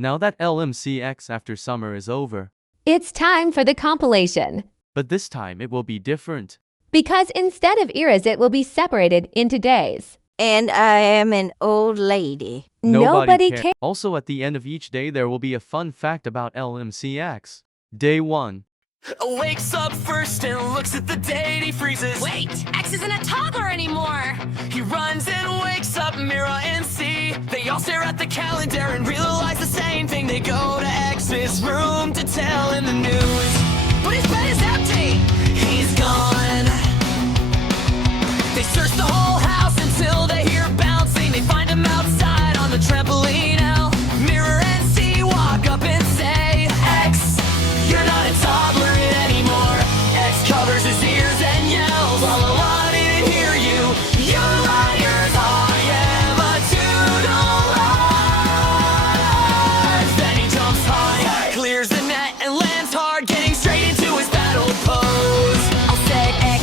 Now that LMCX after summer is over. It's time for the compilation. But this time it will be different. Because instead of eras, it will be separated into days. And I am an old lady. Nobody cares. cares. Also at the end of each day there will be a fun fact about LMCX. Day 1. Wakes up first and looks at the date, he freezes. Wait, X isn't a toddler anymore. He runs and wakes up Mira and C. They all stare at the calendar and realize the same thing. They go to X's room to tell him the news. But his bed is empty. He's gone. They search the whole house until they hear bouncing. They find him outside on the trampoline. L, Mira and C walk up and say, X, you're not a toddler anymore. X covers his ears and yells, la la la, I didn't hear you. You liars, I am a toodle lies. Then he jumps high, clears the net and lands hard, getting straight into his battle pose. I said, X,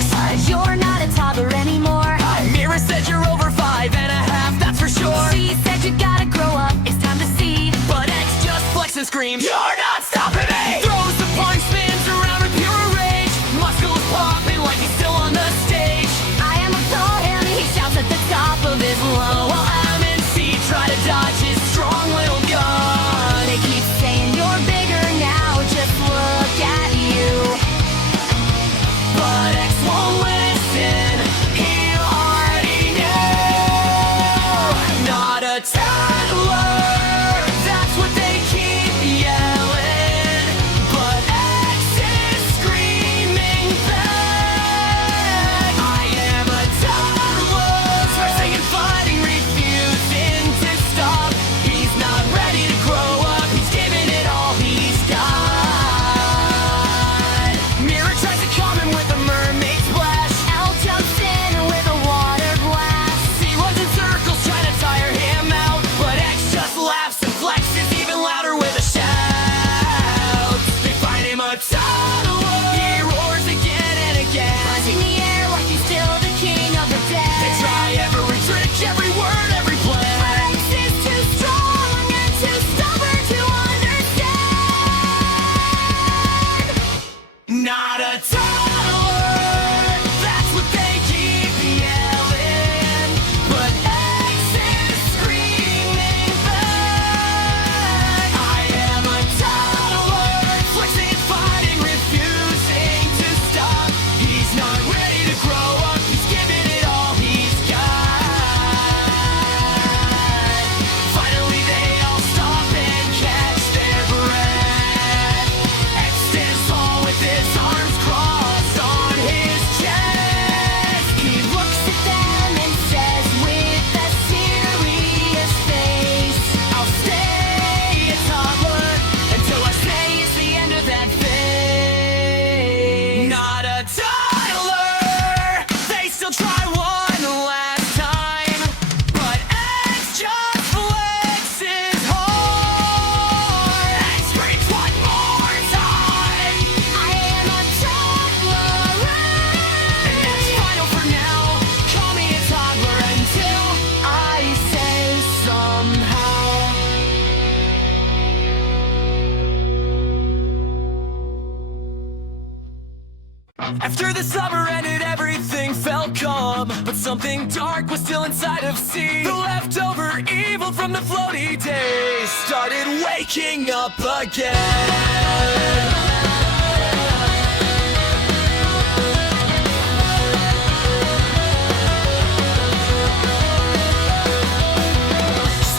you're not a toddler anymore. Mira said you're over 5.5, that's for sure. She said you gotta grow up, it's time to see. But X just flexes and screams, you're not stopping me! Throws the punch, spins around with pure rage. Muscles popping like he's still on the stage. I am above him, he shouts at the top of his lungs. While M and C try to dodge his strong little gun. They keep saying you're bigger now, just look at you. But X won't listen, he already knew. Not a toddler, that's what they keep yelling. But X is screaming back, I am a toddler, cursing and fighting, refusing to stop. He's not ready to grow up, he's giving it all he's got. Mira tries to calm him with a mermaid splash. L jumps in with a water blast. He runs in circles trying to tire him out, but X just laughs and flexes even louder with a shout. They find him a toddler. He roars again and again. Punching the air like he's still the king of the dead. They try every trick, every word, every plan. X is too strong and too stubborn to understand. Not a toddler, that's what they keep yelling. But X is screaming back, I am a toddler, flexing and fighting, refusing to stop. He's not ready to grow up, he's giving it all he's got. Finally they all stop and catch their breath. X stands tall with his arms crossed on his chest. He looks at them and says with a serious face, I'll stay a toddler until I say it's the end of that phase. Not a toddler, they still try one last time, but X just flexes hard and screams one more time. I am a toddler. And that's final for now. Call me a toddler until I say somehow. After the summer ended, everything felt calm, but something dark was still inside of C. The leftover evil from the floaty days started waking up again.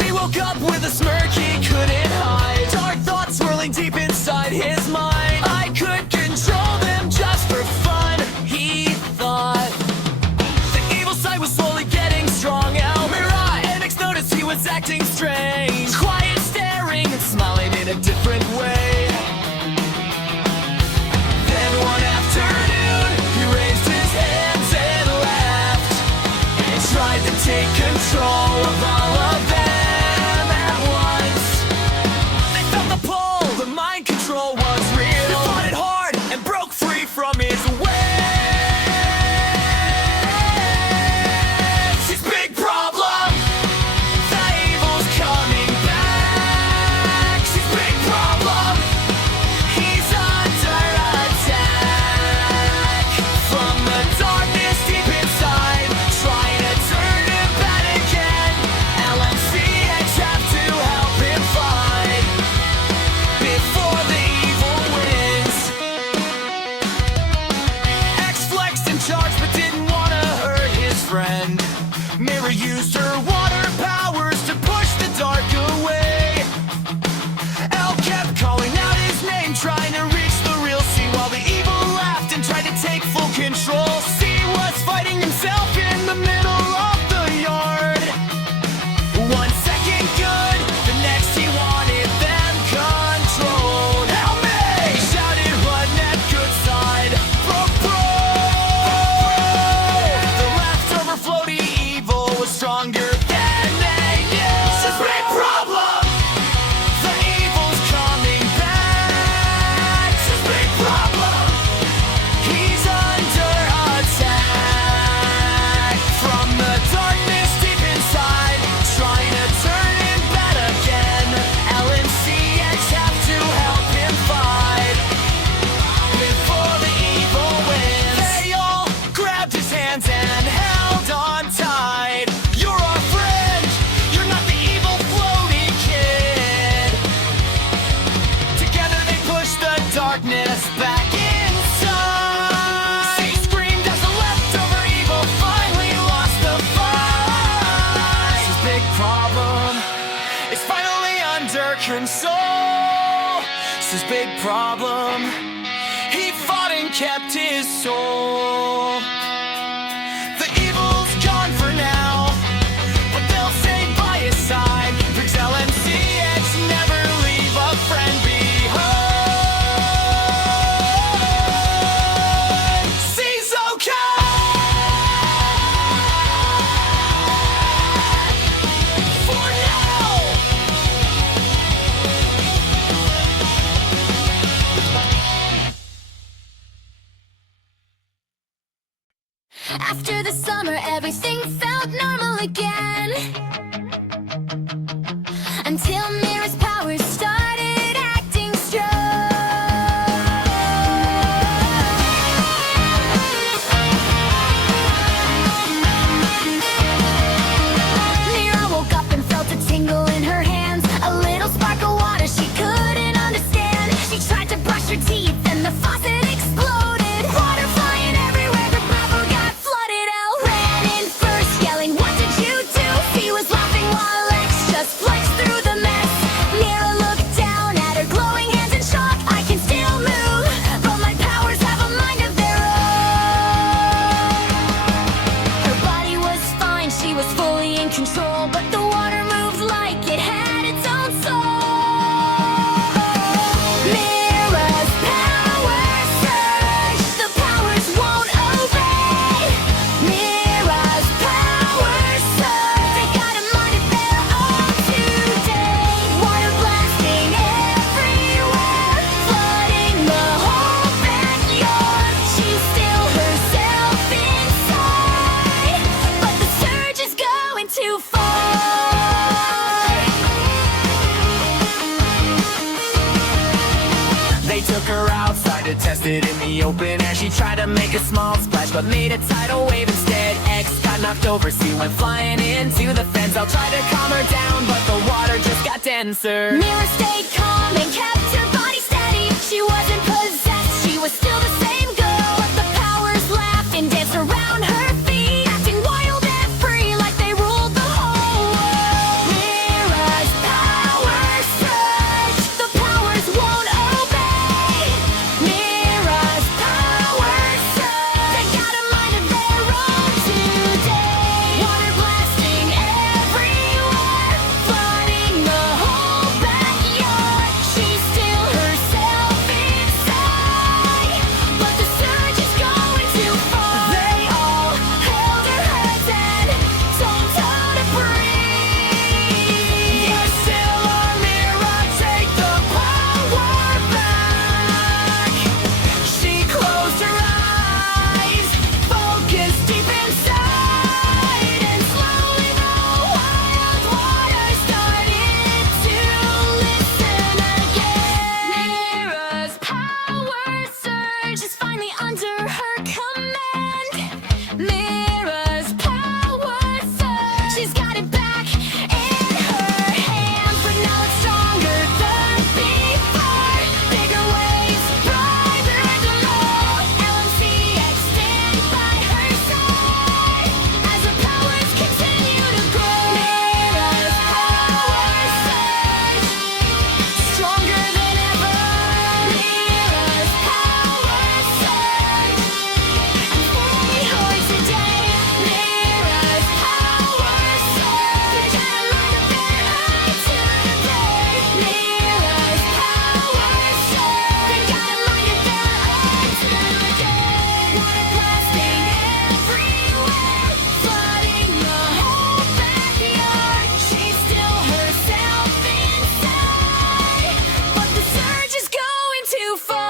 He woke up with a smirk he couldn't hide. Dark thoughts swirling deep inside his mind. I could control them just for fun, he thought. The evil side was slowly getting strong. Elmira and X noticed he was acting strange. Quiet, staring and smiling in a different way. Then one afternoon, he raised his hands and laughed, and tried to take control of all of them at once. They felt the pull, the mind control was real. They fought it hard and broke free from his webs. His big problem, the evil's coming back. console. It's his big problem. He fought and kept his soul. The evil's gone for now, but they'll stay by his side. Briggs LMCX never leave a friend behind. See's okay for now. After the summer, everything felt normal again. Until Mira's powers started acting strong. Mira woke up and felt a tingle in her hands. A little spark of water she couldn't understand. She tried to brush her teeth and the faucet exploded. Water flying everywhere, her bravo got flooded. Elle ran in first, yelling, "What did you do?" He was laughing while Lex just flexed through the mess. Mira looked down at her glowing hands in shock. "I can still move, but my powers have a mind of their own." Her body was fine, she was fully in control, but the water moved like it had its own soul. Mira's power surge, the powers won't obey. Mira's power surge, they got a mind of their own today. Water blasting everywhere, flooding the whole backyard. She's still herself inside, but the surge is going too far. They took her outside to test it in the open air. She tried to make a small splash, but made a tidal wave instead. X got knocked over, C went flying into the fence. I'll try to calm her down, but the water just got denser. Mira stayed calm and kept her body steady. She wasn't possessed, she was still the same girl. But the powers laughed and danced around her feet, acting wild and free like they ruled the whole world. Mira's power surge, the powers won't obey. Mira's power surge, they got a mind of their own today. Water blasting everywhere, flooding the whole backyard. She's still herself inside, but the surge is going too far. They all held her heads and told her to breathe. You're still our mirror, take the power back. She closed her eyes, focused deep inside, and slowly the wild water started to listen again. Mira's power surge is finally under her command. Mira's power surge, she's got it back in her hands. But now it's stronger than before. Bigger waves, brighter and more. LMCX stand by her side as the powers continue to grow. Mira's power surge, stronger than ever. Mira's power surge, and fully heard today. Mira's power surge, they got a mind of their own today. Mira's power surge, they got a mind of their own today. Water blasting everywhere, flooding the whole backyard. She's still herself inside, but the surge is going too far.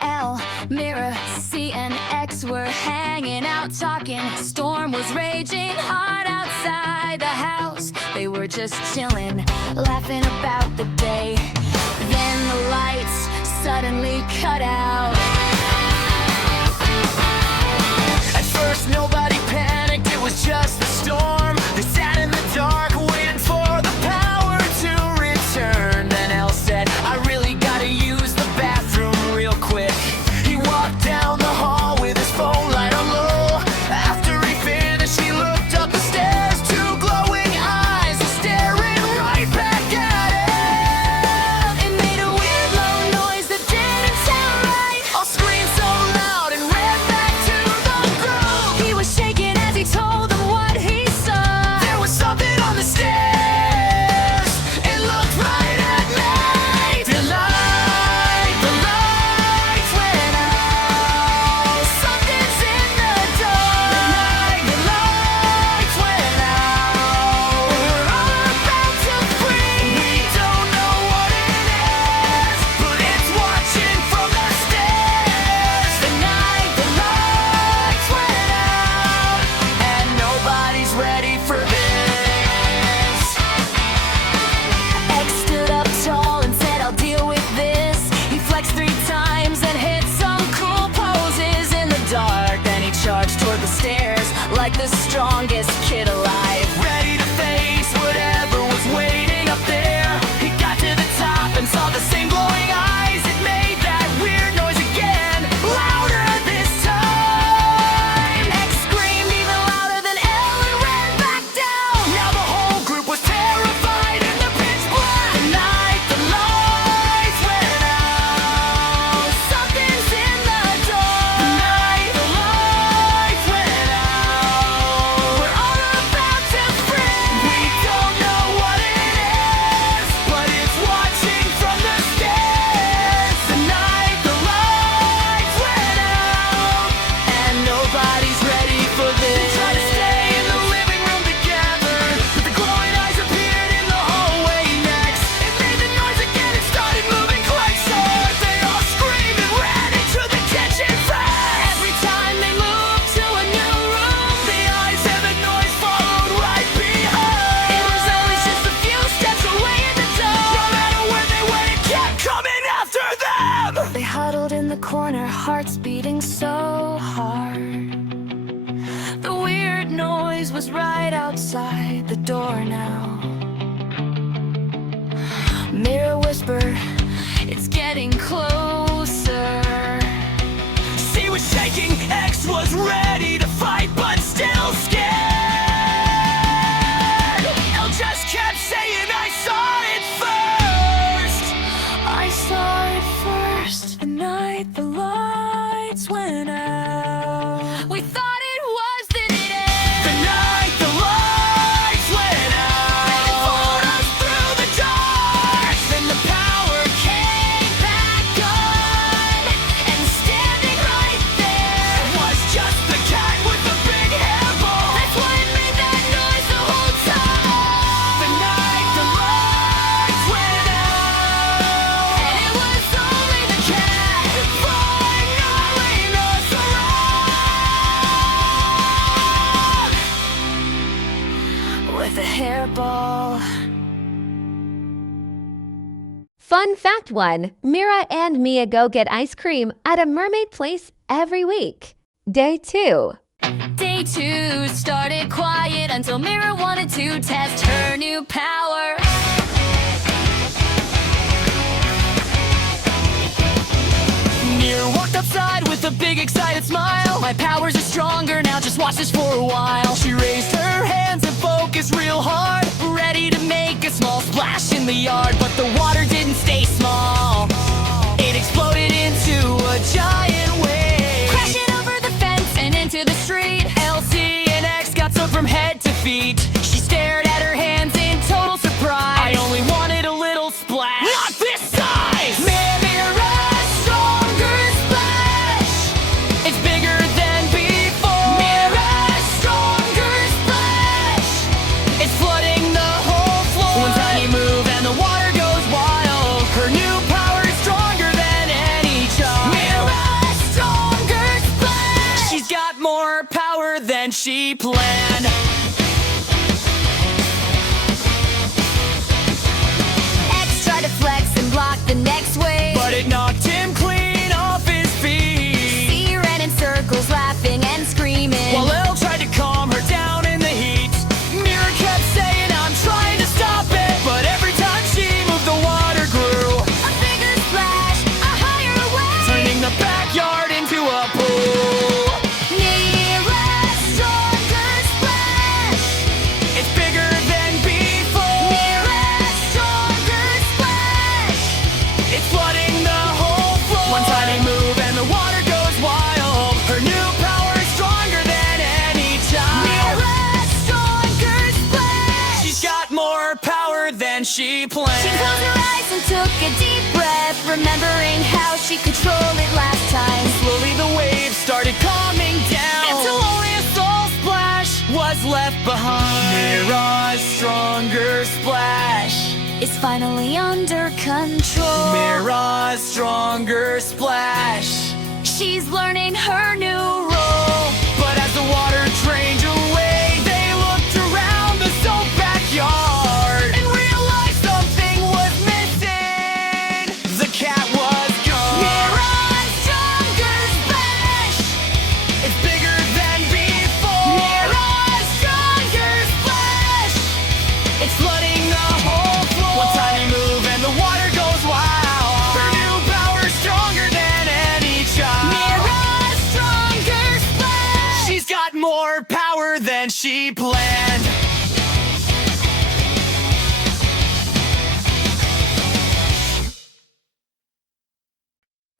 L, Mira, C, and X were hanging out talking. Storm was raging hard outside the house. They were just chilling, laughing about the day. Then the lights suddenly cut out. At first nobody panicked, it was just a storm. They sat in the dark waiting for the power to the strongest kid alive. Ready to face whatever was waiting up there. He got to the top and saw the same glowing eyes. It made that weird noise again, louder this time. X screamed even louder than Ellen ran back down. Now the whole group was terrified in the pitch black. The night the lights went out, something's in the door. The night the lights went out, we're all about to freeze. We don't know what it is, but it's watching from the stairs. The night the lights went out, and nobody's ready for this. We tried to stay in the living room together, but the glowing eyes appeared in the hallway next. It made the noise again and started moving closer. They all screamed and ran into the kitchen fast. Every time they moved to a new room, the eyes and the noise followed right behind. It was always just a few steps away in the dark. No matter where they went, it kept coming after them. They huddled in the corner, hearts beating so hard. The weird noise was right outside the door now. Mirror whispered, it's getting closer. She was shaking, X was ready to fight, but still scared. Elle just kept saying, I saw it first. I saw it first. The night the lights went out. We thought it was the end. The night the lights went out, and it pulled us through the dark. Then the power came back on, and standing right there was just the cat with the big hairball. That's why it made that noise the whole time. The night the lights went out, and it was only the cat following us around with a hairball. Fun fact 1. Mira and Mia go get ice cream at a mermaid place every week. Day 2. Day 2 started quiet until Mira wanted to test her new power. Mira walked outside with a big excited smile. My powers are stronger now, just watch this for a while. She raised her hands and focused real hard, ready to make a small splash in the yard. But the water didn't stay small, it exploded into a giant wave, crashing over the fence and into the street. Elsie and X got soaked from head to feet. She stared at her hands in total surprise. I only wanted a little splash, not this size. Mira's stronger splash, it's bigger than before. Mira's stronger splash, it's flooding the whole floor. One tiny move and the water goes wild. Her new power is stronger than any child. Mira's stronger splash, she's got more power than she planned. X tried to flex and block the next wave, But it knocked him clean off his feet. he ran in circles laughing and screaming. While Elle tried to calm her down in the heat, Mira kept saying, I'm trying to stop it. But every time she moved, the water grew, A bigger splash, a higher wave, turning the backyard into a pool. Mira's stronger splash, It's bigger than before. Mira's stronger splash, It's flooding the whole floor. One tiny move and the water goes wild. Her new power is stronger than any child. Mira's stronger splash. She's got more power than she planned. She closed her eyes and took a deep breath, remembering how she controlled it last time. Slowly the waves started calming down until only a soul splash was left behind. Mira's stronger splash, It's finally under control. Mira's stronger splash. She's learning her new role. But as the water drained away, they looked around the soap backyard and realized something was missing. The cat was gone. Mira's stronger splash, It's bigger than before. Mira's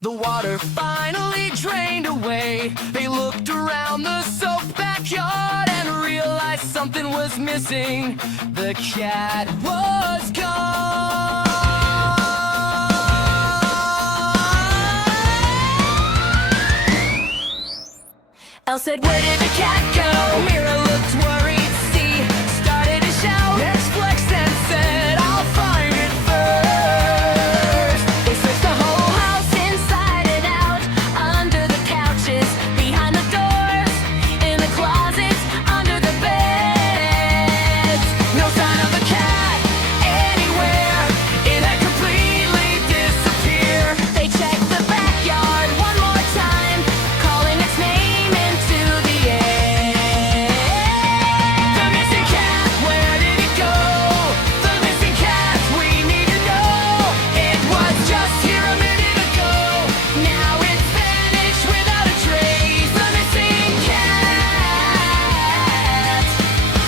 The water finally drained away. They looked around the soaked backyard and realized something was missing. The cat was gone. Elle said, "Where did the cat go?" Mira looked worried. See, started to shout. Next flexed and said, "I'll find it first." They searched the whole house inside and out, under the couches, behind the doors, in the closets, under the beds. No sign of the cat anywhere. It had completely disappeared. They checked the backyard one more time, calling its name into the air. The missing cat, where did it go? The missing cat, we need to know. It was just here a minute ago. Now it's vanished without a trace. The missing cat.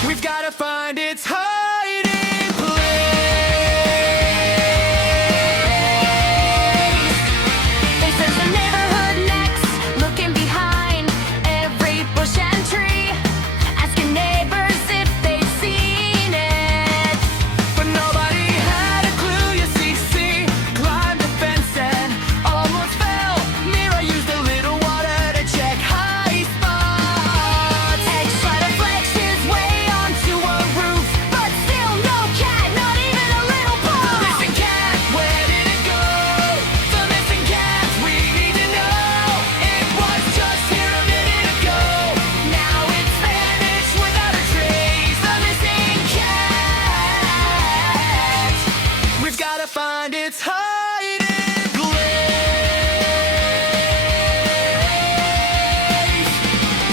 We've gotta find its hiding place. They searched the neighborhood next, looking behind every bush and tree, asking neighbors if they'd seen it. But nobody had a clue, you see. Climbed the fence and almost fell. Mira used a little water to check high spots. Edge tried to flex his way onto a roof, but still no cat, not even a little paw. The missing cat, where did it go? The missing cat, we need to know. It was just here a minute ago. Now it's vanished without a trace. The missing cat. We've gotta find its hiding place.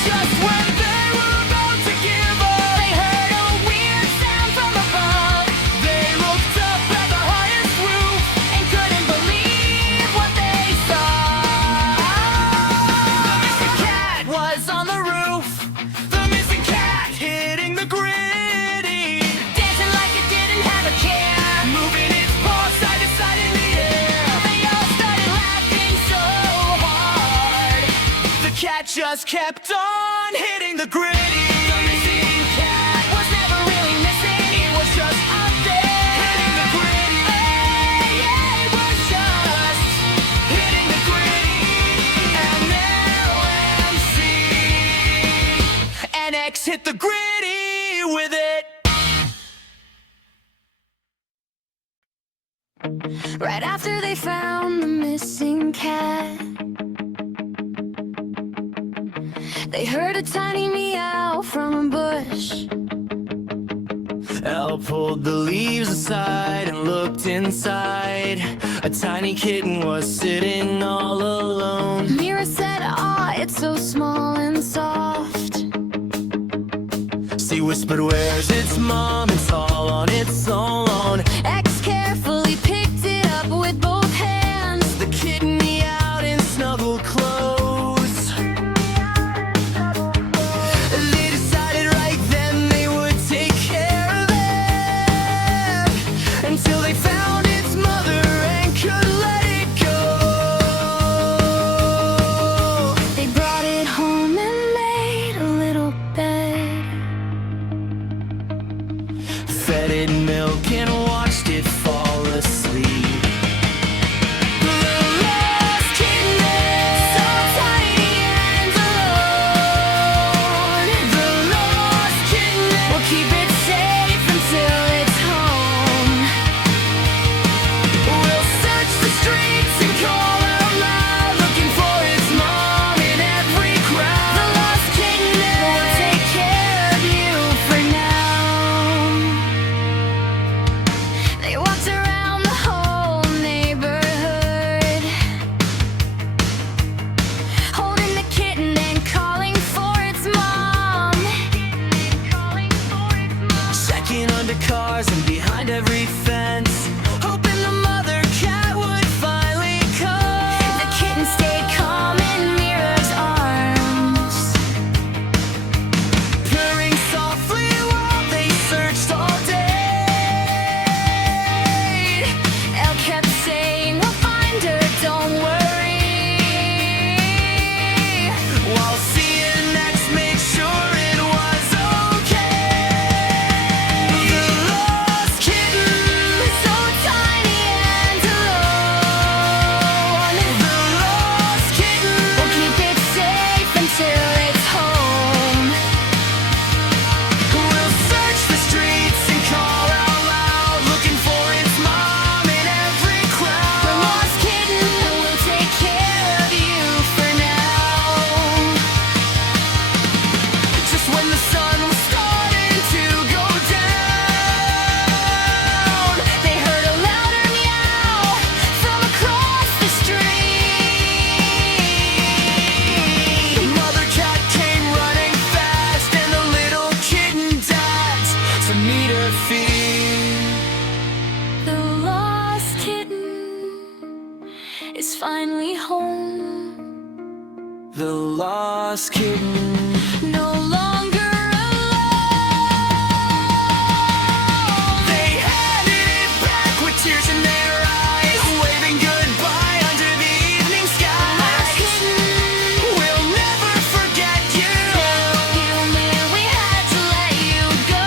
Just when they were about to give up, they heard a weird sound from above. They looked up at the highest roof and couldn't believe what they saw. The missing cat was on the roof. The missing cat hitting the gritty, dancing like it didn't have a care, moving its paws side to side in the air. They all started laughing so hard. The cat just kept on hitting the gritty. The missing cat was never really missing. It was just up there hitting the gritty. Yeah, it was just hitting the gritty. And LMC and X hit the gritty with it. Right after they found the missing cat, they heard a tiny meow from a bush. Elle pulled the leaves aside and looked inside. A tiny kitten was sitting all alone. Mira said, "Aw, it's so small and soft." She whispered, "Where's its mom? It's all on its own." X carefully picked it up with both hands. The kitten meowed and snuggled close. They decided right then they would take care of it until they found its mother and could let it go. They brought it home and made a little bed. Fed it milk and water. is finally home. The lost kitten. No longer alone. They handed it back with tears in their eyes, waving goodbye under the evening sky. We'll never forget you. You knew we had to let you go.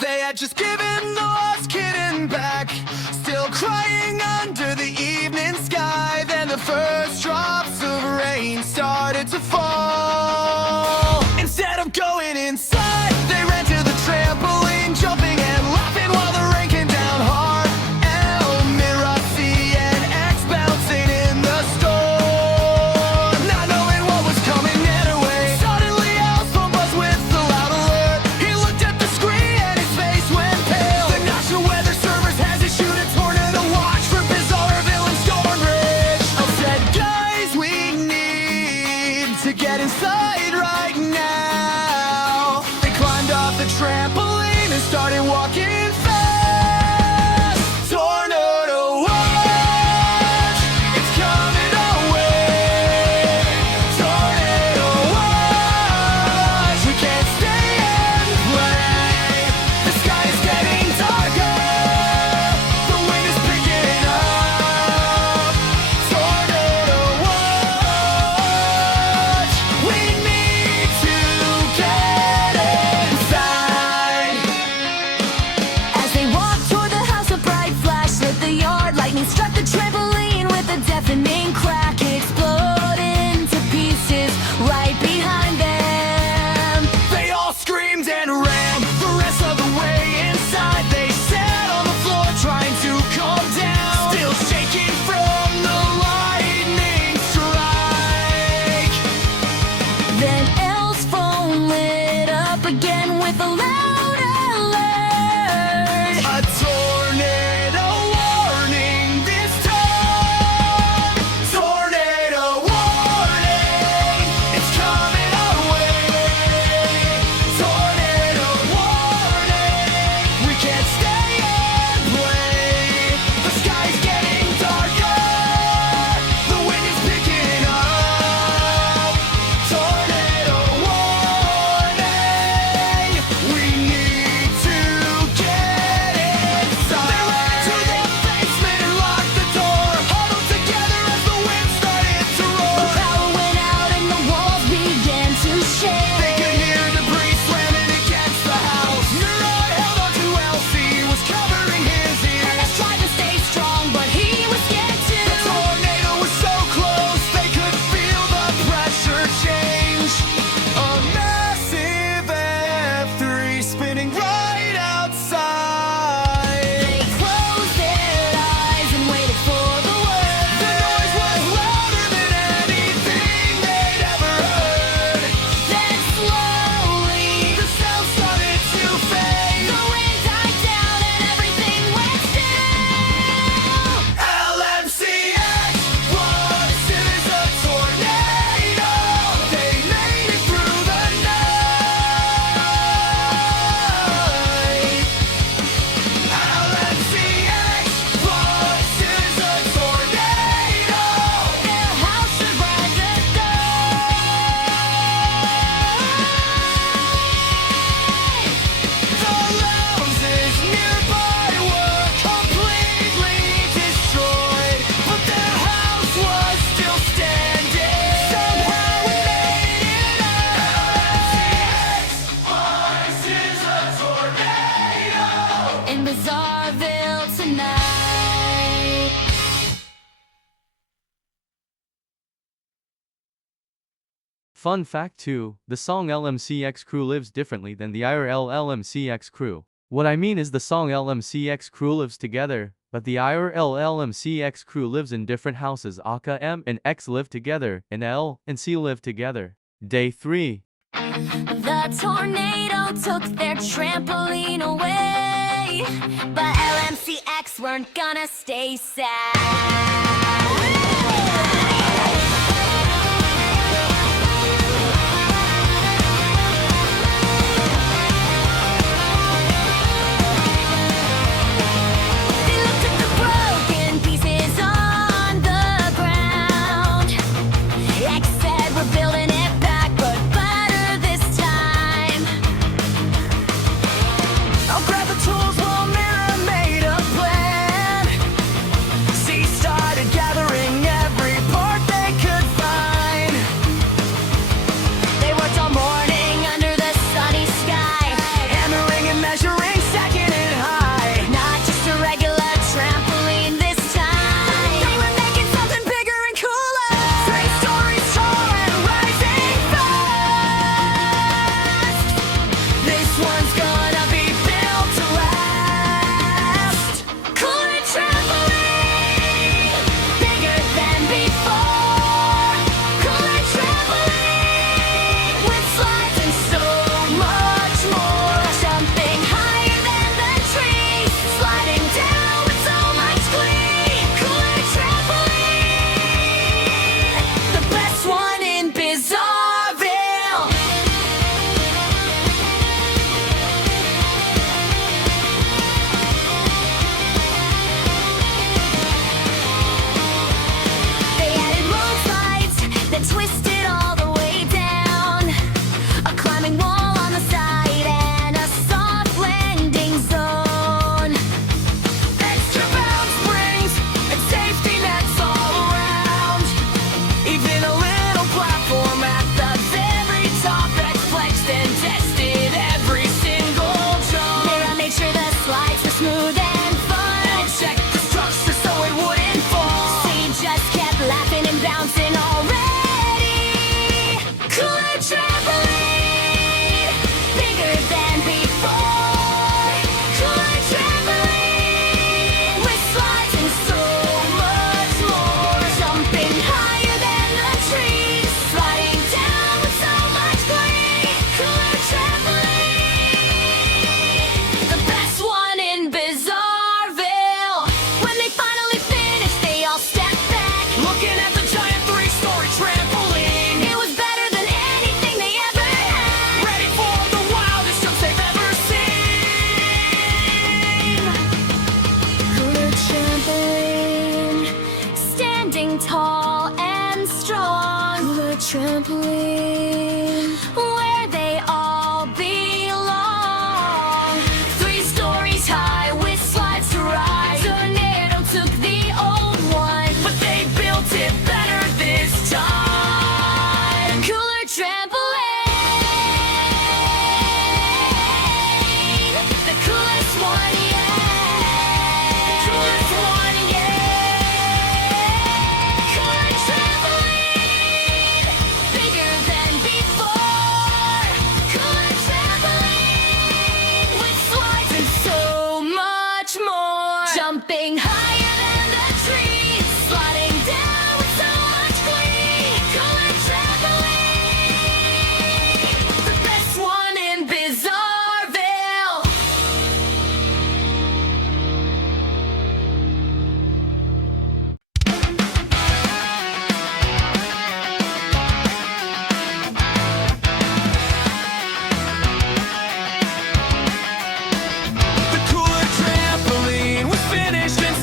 They had just given the lost kitten back, still crying under the evening sky. Then the first drops of rain started to fall. Instead of going inside, they ran to the trampoline, jumping and laughing while the rain came down hard. L, Mira, C, and X bouncing in the storm, not knowing what was coming their way. Suddenly L's phone buzzed with a loud alert. He looked at the screen and his face went pale. The National Weather Service has issued a tornado watch for Bizarreville and Stormbridge. I said, guys, we need to get inside right now. They climbed off the trampoline and started walking fast. Tornado watch, it's coming our way. Tornado watch, we can't stay and play. The sky is getting darker, the wind is picking up. Tornado watch, we need to get inside. As they walked toward the house, a bright flash lit the yard. Lightning struck the trampoline with a deafening crack. It exploded into pieces right behind them. They all screamed and ran the rest of the way inside. They sat on the floor trying to calm down, still shaking from the lightning strike. Then Elle's phone lit up again with a loud alert. A tornado warning this time. Tornado warning, it's coming our way. Tornado warning, we can't stay and play. The sky's getting darker, the wind is picking up. Tornado warning, we need to get inside. They ran to the basement and locked the door, huddled together as the wind started to roar. The power went out and the walls began to shake. They could hear debris slamming against the house. Murad held on to Elsie, was covering his ears. Dennis tried to stay strong, but he was scared too. The tornado was so close, they could feel the pressure change. A massive F3 spinning right outside. They closed their eyes and waited for the word. The noise was louder than anything they'd ever heard. Then slowly, The sound started to fade. the wind died down and everything went still. LMCX was still as a tornado. They made it through the night. LMCX was still as a tornado. Their house survived the The louses nearby were completely destroyed, but their house was still standing. Somehow we made it out. LMCX is a tornado. in Bizarreville tonight. Fun fact 2, the song LMCX Crew lives differently than the IRL LMCX Crew. What I mean is the song LMCX Crew lives together, but the IRL LMCX Crew lives in different houses. Aka M and X live together, and L and C live together. Day 3. The tornado took their trampoline away, but LMCX folks weren't gonna stay sad. They looked at the broken pieces on the ground. X said we're building it back, but better this time. I'll grab the tools while Mira made a plan. She started gathering every part they could find. They worked all morning under the sunny sky, Hammering and measuring, stacking it high. not just a regular trampoline this time. They were making something bigger and cooler. 3 stories tall and rising fast. This one's gonna be built to last. Cooler trampoline, bigger than before. Cooler trampoline, with slides and so much more. Jumping higher than the trees, sliding down with so much glee. Cooler trampoline, The best one in Bizarreville. they added road slides that twisted all the way down, a climbing wall on the side, and a soft landing zone. Extra bound springs and safety nets all around. Even a little platform at the very top that flexed and tested every single jump. Mira made sure the slides were smooth and fun. And check the structure so it wouldn't fall. She just kept laughing and bouncing already. Cooler trampoline, bigger than before. Cooler trampoline, with slides and so much more. Jumping higher than the trees, sliding down with so much glee. Cooler trampoline, the best one in Bizarreville. When they finally finished, they all stepped back. Looking at the giant 3-story trampoline. It was better than anything they ever had. Ready for the wildest jumps they've ever seen. Cooler trampoline, standing tall and strong. Cooler trampoline, where they all belong. 3 stories high with slides to ride. Tornado took the old one, But they built it better this time. cooler trampoline, the coolest one yet. Coolest one yet. Cooler trampoline, bigger than before. Cooler trampoline, with slides and so much more. Jumping higher than the trees, sliding down with so much glee. Cooler trampoline, The best one in Bizarreville. The cooler trampoline was finished and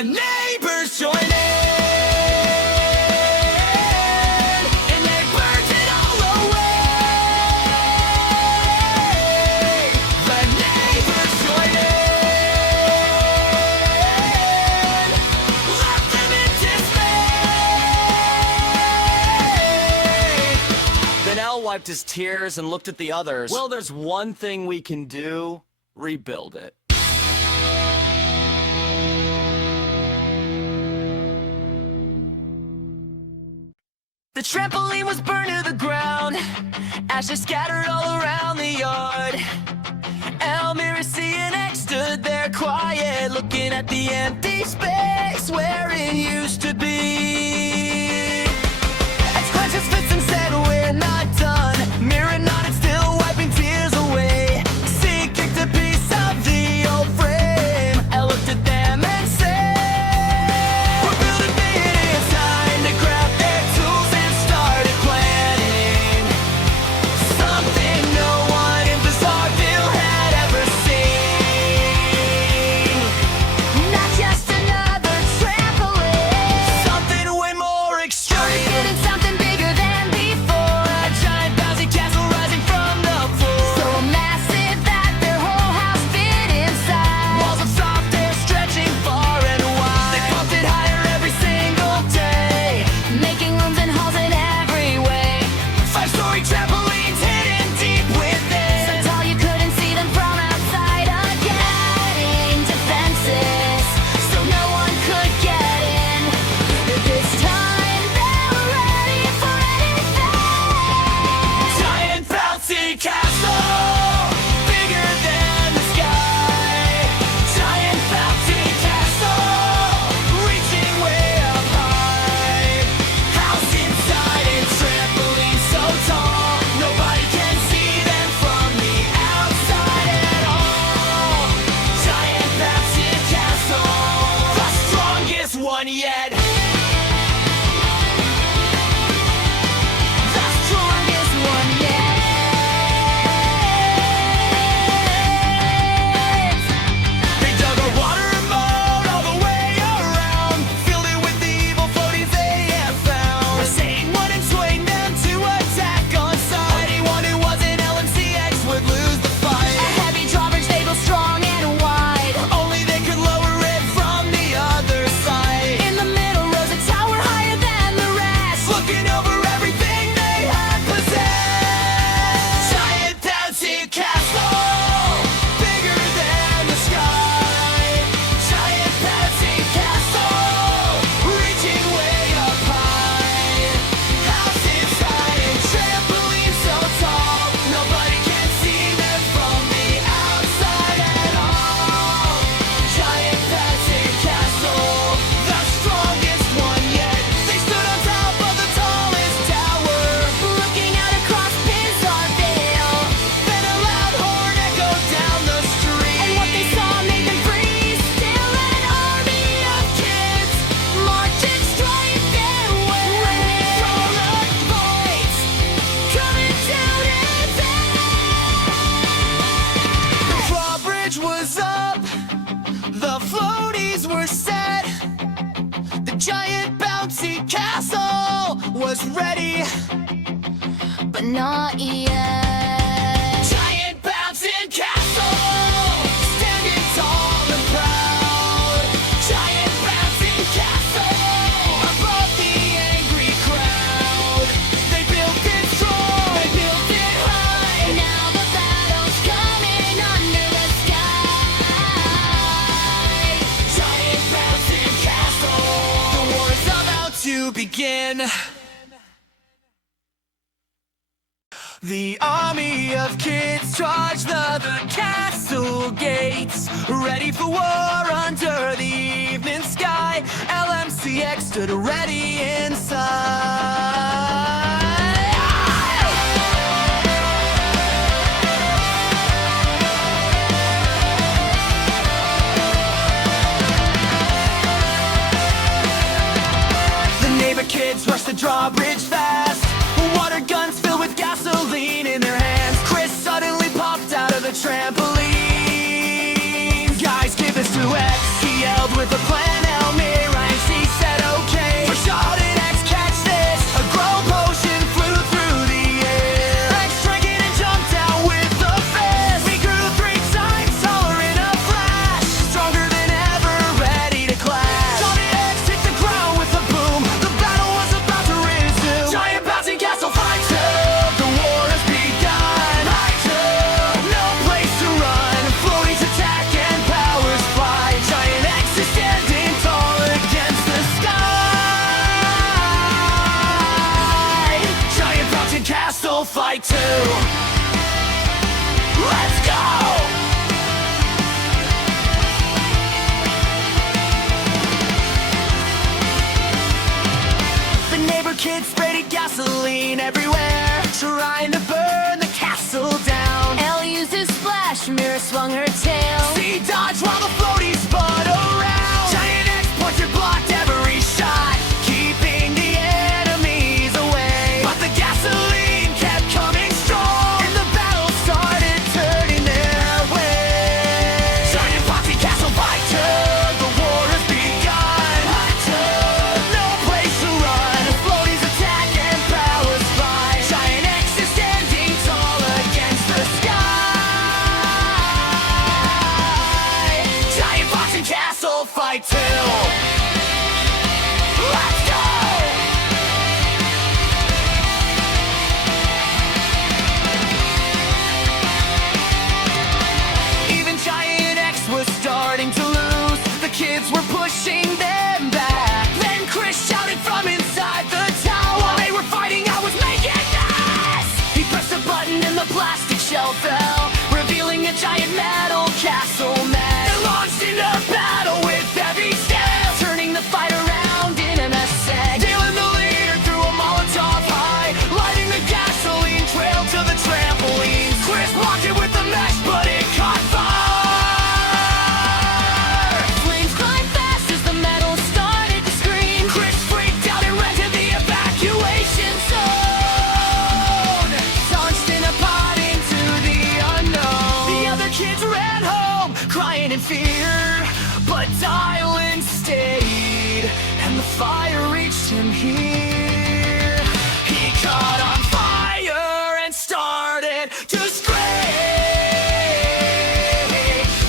The neighbors joined in, and they burnt it all away. The neighbors joined in, left them in dismay. Then Al wiped his tears and looked at the others. Well, there's one thing we can do: rebuild it. The trampoline was burned to the ground, ashes scattered all around the yard. Elmira, C, and X stood there quiet, looking at the empty space where it used to be. X clenched his fists and said, "We're not done." Mira nodded, still wiping tears away. C kicked a piece of the old frame. I looked at them and said, "We're building it, it's time to grab their tools and started planning something no one in Bizarreville had ever seen. Not just another trampoline. Something way more extreme. Building something bigger than before. A giant bouncy castle rising from the floor. So massive that their whole house fit inside. Walls of soft air stretching far and wide. They pumped it higher every single day, Making rooms and halls in every way. 5-story trampolines hidden deep So within. tall you couldn't see them from outside. Getting defenses, so no one could get in. This time they were ready for anything. Giant bouncy castle, bigger than the sky. Giant bouncy castle, reaching way up high. House inside and trampoline so tall, nobody can see them from the outside at all. Giant bouncy castle, the strongest one yet. The strongest one yet. They dug a water moat all the way around, filled it with the evil floaties they had found. Satan wouldn't swing them to attack on sight. Anyone who wasn't LMCX would lose the A fight. heavy drawbridge, they built strong and wide. Only they could lower it from the other side. In the middle rose a tower higher than the rest. Looking over everything they had possessed. Giant bouncy castle, bigger than the sky. Giant bouncy castle, reaching way up high. House inside and trampoline so tall, nobody can see them from the outside at all. Giant bouncy castle, the strongest one yet. They stood on top of the tallest tower. Looking out across Bizarreville. Then a loud horn echoed down the street. And what they saw made them freeze. Still an army of kids marching straight their way. From the fight, Coming down and the drawbridge was up, the floaties were set, the giant bouncy castle was ready, but not yet. giant bouncing castle, standing tall and proud. Giant bouncing castle, above the angry crowd. They built it strong, they built it high. Now the battle's coming under the sky. Giant bouncing castle, the war's about to begin. The army of kids charged the castle gates, ready for war under the evening sky. LMCX stood ready inside. The neighbor kids rushed the drawbridge fast, water guns filled with gasoline in their hands. Chris suddenly popped out of the trampoline. Guys, give this to X, he yelled with a plan. Let's go! The neighbor kids sprayed gasoline everywhere, trying to burn the castle down. Elle used a splash, Mira swung her tail. She dodged while the floaties spun around. Giant X-Puncher blocked every shot, keeping the enemies away. But the gasoline kept coming strong, and the battle started turning their way. Giant Foxy Castle fighter, the war has begun. No place to run, floaties attack and powers fly. Giant X is standing tall against the sky. Giant Foxy Castle fight too. Let's go! Even Giant X was starting to lose. The kids were pushing them back. Then Chris shouted from inside the tower. While they were fighting, I was making this. He pressed a button and the plastic shell fell, revealing a giant metal castle man. They launched into battle with heavy scale, turning the fight around in a mess. Dalen the leader threw a Molotov high, lighting the gasoline trail to the trampoline. Chris blocked it with the mesh, but it caught fire. Flames climbed fast as the metal started to scream. Chris freaked out and ran to the evacuation zone, launched in a pod into the unknown. The other kids ran home, crying in fear, but Dylan stayed, and the fire reached him here. He caught on fire and started to scream.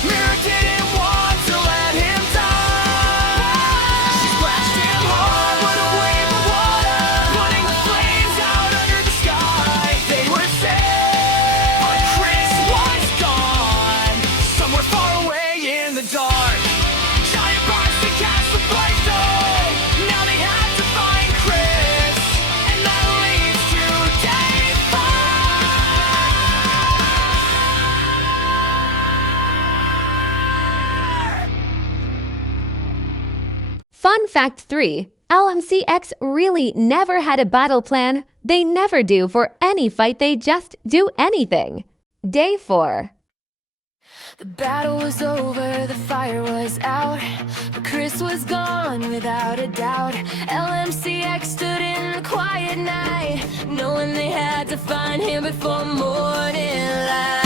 Mira didn't want to let him die. She splashed him hard with a wave of water, putting the flames out under the sky. They were safe, but Chris was gone, somewhere far away in the dark. Giant box to catch the place on. Now they had to find Chris, and that leads to day 5. Fun fact 3. LMCX really never had a battle plan. They never do for any fight, they just do anything. Day 4. The battle was over, the fire was out, but Chris was gone without a doubt. LMCX stood in the quiet night, knowing they had to find him before morning light.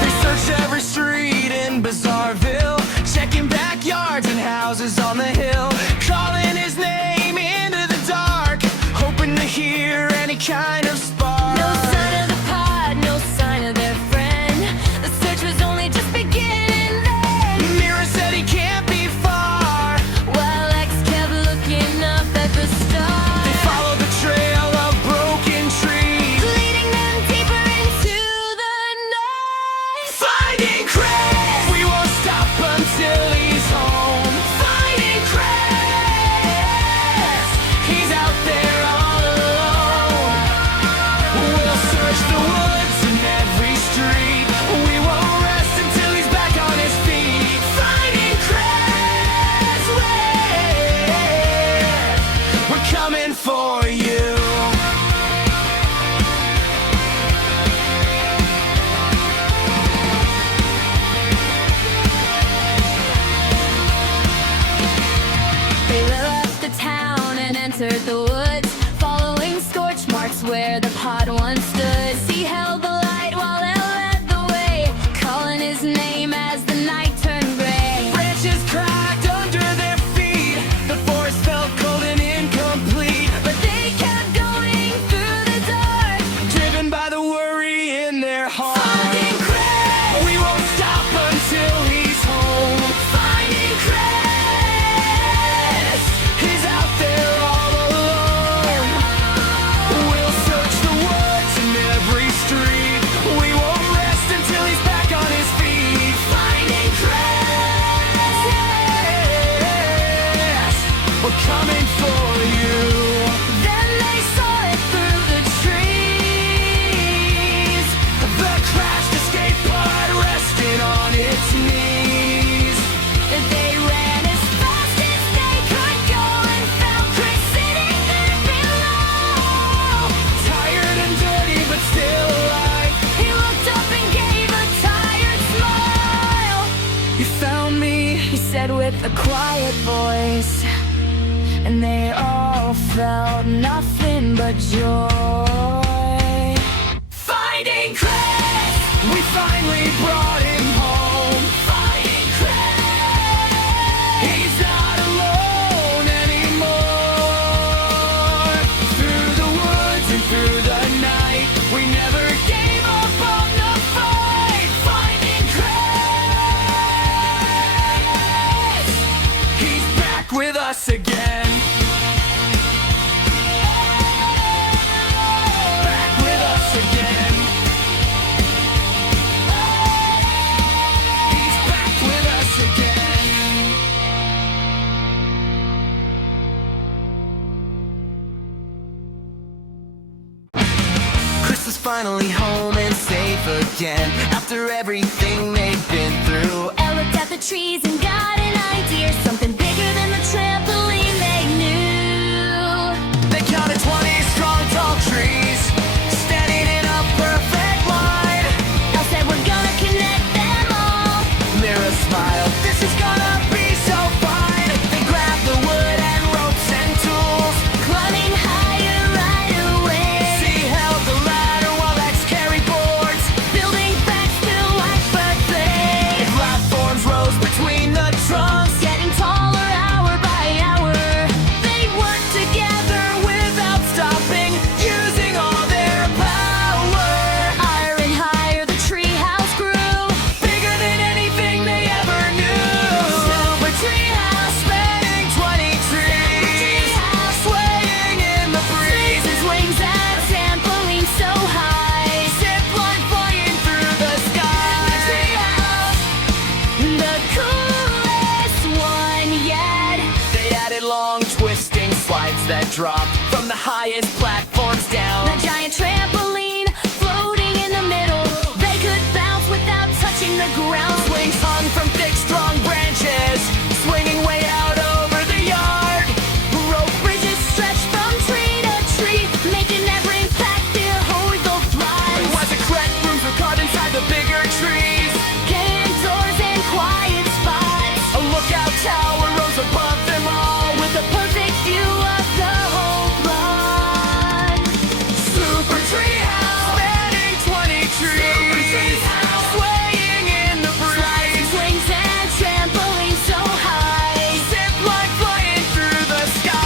They searched every street in Bizarreville, checking backyards and houses on the hill, calling his name into the dark, hoping to hear any kind of spark. No sign of the pod, no sign of their friend. The search was only just beginning then. Mira said he can't be far. While X kept looking up at the stars, They followed the trail of broken trees, leading them deeper into the night. finding Chris. We won't stop until he's home. Finding Chris. He's out there all alone. We'll search the woods and every street. We won't rest until he's back on his feet. Finding Chris. We're coming for you. They left the town and entered the woods, following scorch marks where the pod once stood. C held the light while Elle led the way, calling his name as the night turned gray. Branches cracked under their feet. The forest felt cold and incomplete, But they kept going through the dark, driven by the worry in their heart. finding Chris. We won't stop until he's home. Finding Chris. He's out there all alone. We'll search the woods and good boys, and they all felt nothing but joy. Finding Chris, we finally brought him home. Finding Chris, he's not alone anymore. Through the woods and through the night, we never gave up on the fight. Finding Chris, he's back with us again. Back with us again. He's back with us again. Chris is finally home and safe again after everything they've been through. Elle looked at the trees and got an idea, something bigger than the trampoline they knew. They counted 20 strong tall trees standing in a perfect line. Elle said we're gonna connect them all. Mira smiled, this is gonna be so fine. They grabbed the wood and ropes and tools. Climbing higher right away. She held the ladder while X carried boards. Building back to life, but they Platforms rose between the trunks. getting taller hour by hour. They worked together without stopping, Using all their power. higher and higher the treehouse grew. Bigger than anything they ever knew. Super treehouse, Spanning 20 trees. Swaying in the breeze. his wings and trampoline so high. Zipline flying through the sky. The coolest one yet. They added long twisting slides that dropped from the highest platforms down. The giant trampoline floating in the middle. They could bounce without touching the ground. Swings hung from thick, strong branches, swinging way out over the yard. Rope bridges stretched from tree to tree, making every impact their whole they'll thrive. Was a correct rooms were carved inside the bigger trees. Came doors and quiet spots. A lookout tower rose above them all. With a perfect view of the whole plot. Super treehouse, spanning 20 trees, swaying in the breeze. Swings and trampoline so high. Zipline flying through the sky.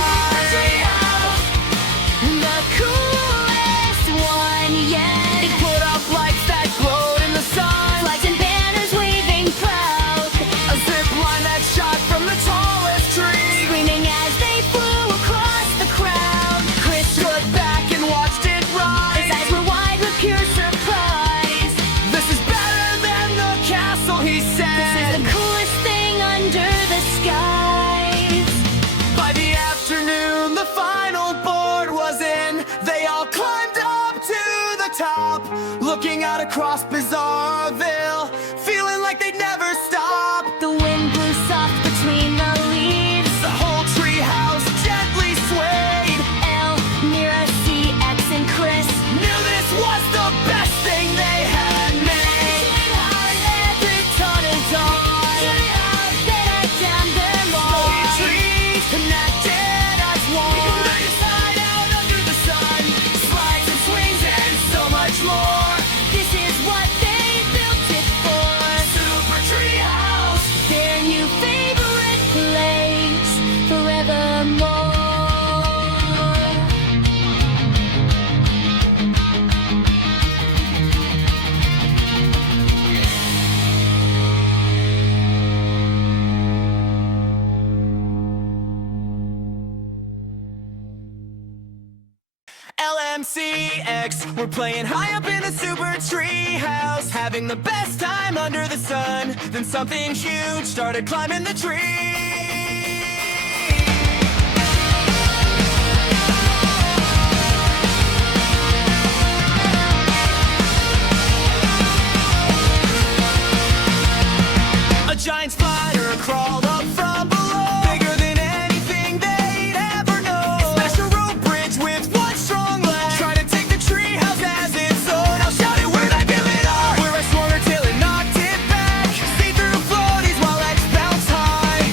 The coolest one yet. They put up lights that glowed in the sun. Flags and banners waving proud. A zip line that shot from the tallest tree. Screaming as they flew across the crowd. Chris stood back and watched it His rise. eyes were wide with pure surprise. This is better than the castle, he This is said. the coolest thing under the skies. By the afternoon, the final board was in. They all climbed up to the top, looking out across Bizarreville, feeling like they'd never stop. The wind blew soft between the leaves. The whole treehouse gently swayed. Elle, Mira, C, X, and Chris. Knew this was the best thing they had made. Every dawn is on. They had down their Slowly lawn. trees connected as one. Side out under the sun, slides and swings and so much more. This is what they built it for. Super treehouse. Their new favorite place forevermore. LMCX, we're playing high up in the super tree house, having the best time under the sun. Then something huge started climbing the tree. A giant spider crawled up from below, bigger than anything they'd ever known. It smashed a rope bridge with one strong leg, trying to take the treehouse as its own. I'll shout it where I give it up, where I swung her till it knocked it back. See through floaties while X bounced high.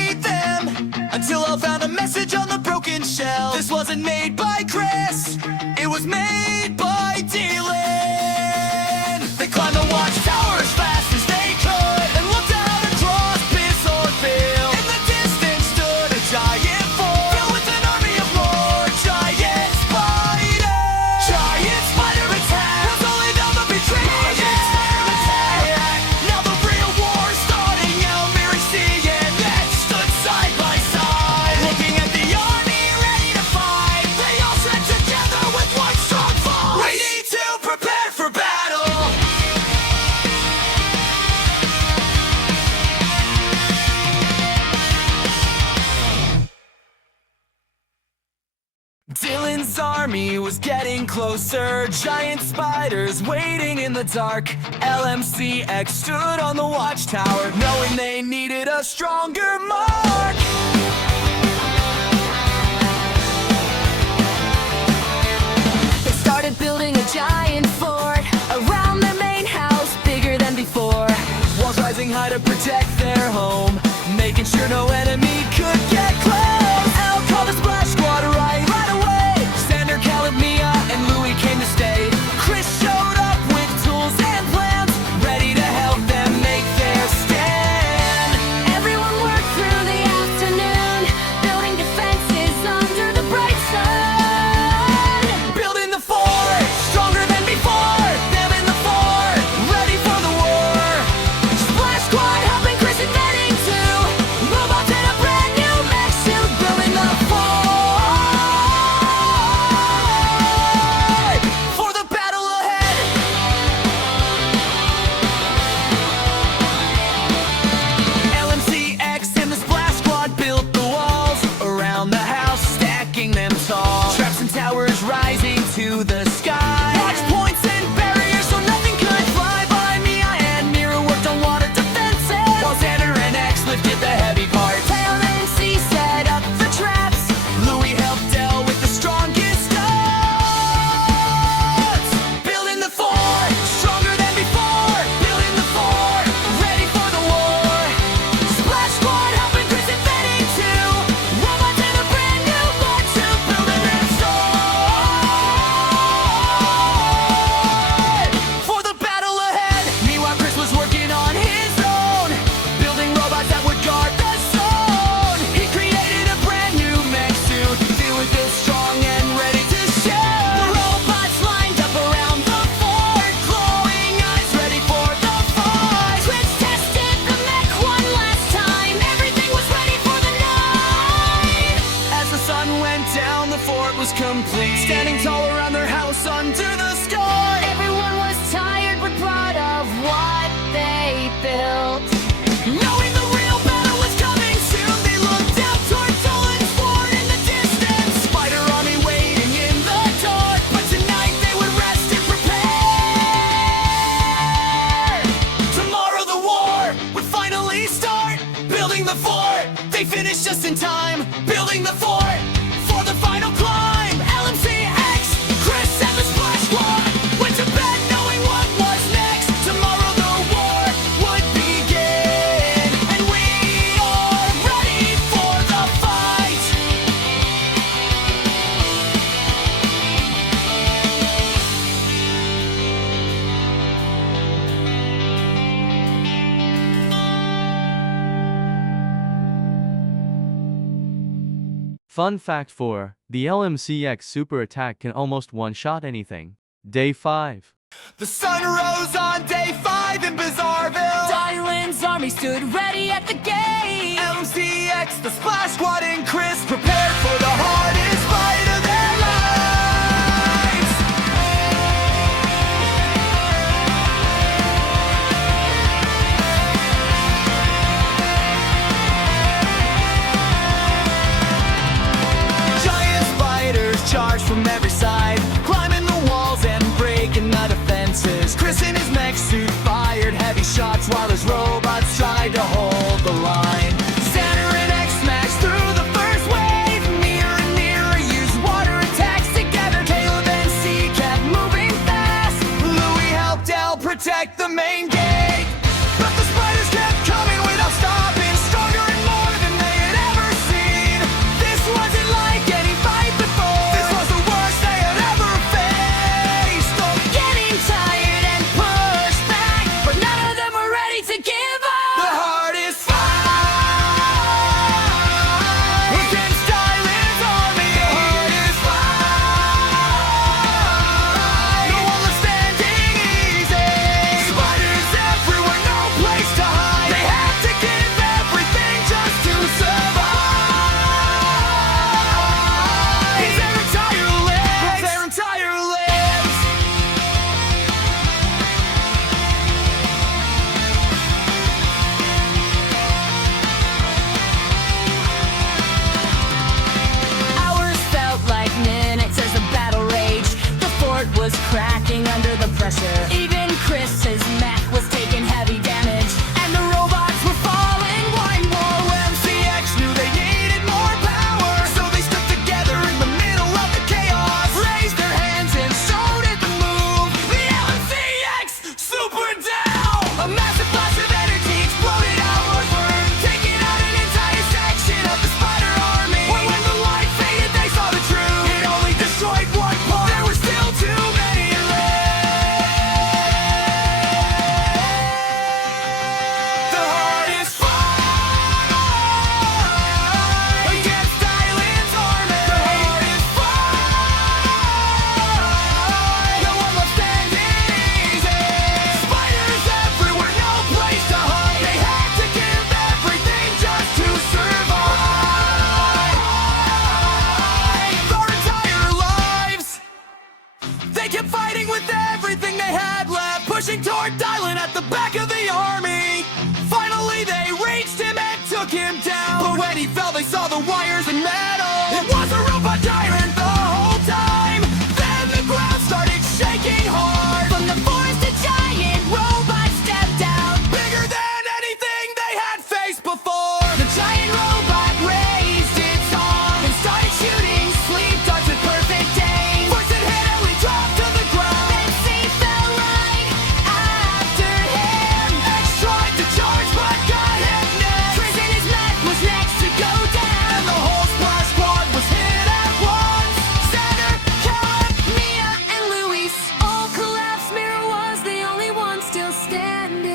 read them until I found a message on the broken shell. This wasn't made by Chris, it was made by Dylan. They climbed the watchtower as fast as they could and looked out across Bisorville. In the distance stood a giant fort filled with an army of more giant spiders. Giant spider attack was only them a betrayal. Giant spider attack. Now the real war's starting. Elmer and C and X stood side by side, looking at the army ready to fight. They all stood together with one strong voice. We need to prepare for battle. Dylan's army was getting closer, giant spiders waiting in the dark. LMCX stood on the watchtower, knowing they needed a stronger mark. They started building a giant fort around their main house, bigger than before. Walls rising high to protect their home, making sure no enemy could get close. Al called the splash squad right away. Sander, Caleb, Mia, and Louie came to stay. Chris showed up with tools and plans, ready to help them make their stand. Everyone worked through the afternoon, building defenses under the bright sun. Building the fort, stronger than before. Them in the fort, ready for the war. Splash squad helping Chris inventing too. Robots in a brand new mech suit, building the fort for the battle ahead. LMCX and the Splash Squad built the walls around the house, stacking them tall. Traps and towers rising to the sky. Watch points and barriers so nothing could fly by. Mia and Mira worked on water defenses, while Xander and X lifted the heavy parts. Tail and C set up the traps. Louie helped Del with the strongest stones. Building the fort, stronger than before. Building the fort, ready for the war. Splash Squad helping Chris inventing too. Robots in a brand new mech suit, building their sword for the battle ahead. Meanwhile, Chris was working on his own, building robots that would guard the zone. He created a brand new mech suit, feeling built strong and ready to shoot. The robots lined up around the fort, glowing eyes ready for the fight. Chris tested the mech one last time, everything was ready for the night. As the sun went down, the fort was complete, standing tall around their house under the sky. Everyone was tired but proud of what they built. Knowing the real battle was coming soon, they looked out toward Dylan's fort in the distance. Spider army waiting in the dark, but tonight they would rest and prepare. Tomorrow the war would finally start. Building the fort, they finished just in time. Building the fort for the final climb. LMCX, Chris and the Splash Squad went to bed knowing what was next. Tomorrow the war would begin, and we are ready for the fight. Fun fact 4. The LMCX super attack can almost one-shot anything. Day 5. The sun rose on day 5 in Bizarreville. Dylan's army stood ready at the gate. LMCX, the Splash Squad, and Chris prepared for the hardest fight of their lives. Giant spiders charged from every side, climbing the walls and breaking the defenses. Chris in his mech suit fired heavy shots while his robots tried to hold the line. Sander and X smashed through the first wave. Mira and Mira used water attacks together. Caleb and C kept moving fast. Louie helped Del protect the main gate, but the spiders kept coming without stopping, stronger and more than they the wires and metal. It was a robot tyrant the whole time. Then the ground started shaking hard. From the forest, a giant robot stepped out. Bigger than anything they had faced before. The giant robot raised its arm and started shooting sleep darts with perfect aim. First it hit and we dropped to the ground. Then C fell right after him. X tried to charge but got hit next. Chris in his mech was next to go down. And the whole splash squad was hit at once. Center, Cat, Mia, and Luis all collapsed. Mira was the only one still standing.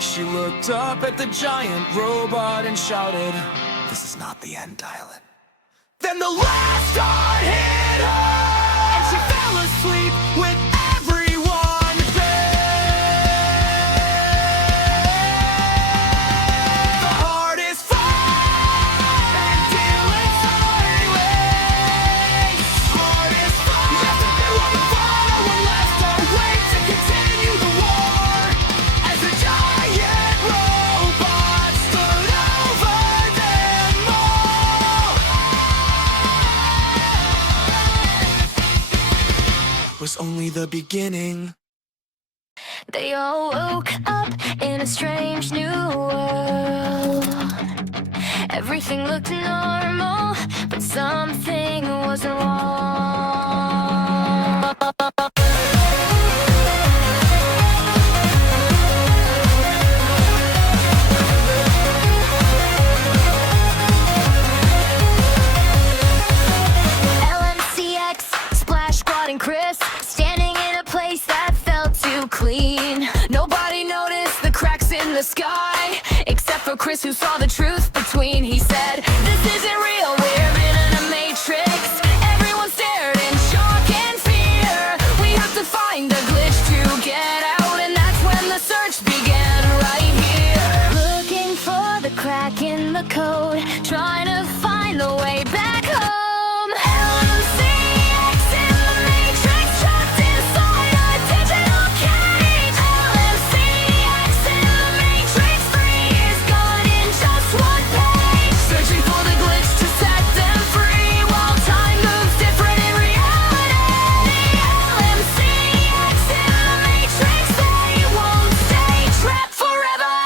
She looked up at the giant robot and shouted, "This is not the end, Dylan." Then the last star hit her, and she fell asleep with everyone dead. The hardest fight and Dylan's highway. Hardest fight. Yesterday was the final one left to wait to continue the war. As the giant robot stood over them all. Was only the beginning. They all woke up in a strange new world. Everything looked normal, but something was wrong. LMCX, Splash Squad, and Chris standing in a place that felt too clean. Nobody noticed the cracks in the sky, except for Chris, who saw the truth between. He said, "This isn't real, we're in a matrix." Everyone stared in shock and fear. We have to find a glitch to get out, and that's when the search began right here. Looking for the crack in the code, trying to find the way back home. LMCX in the matrix, trapped inside a digital cage. LMCX in the matrix, free is gone in just one page. Searching for the glitch to set them free, while time moves different in reality. LMCX in the matrix, they won't stay trapped forever.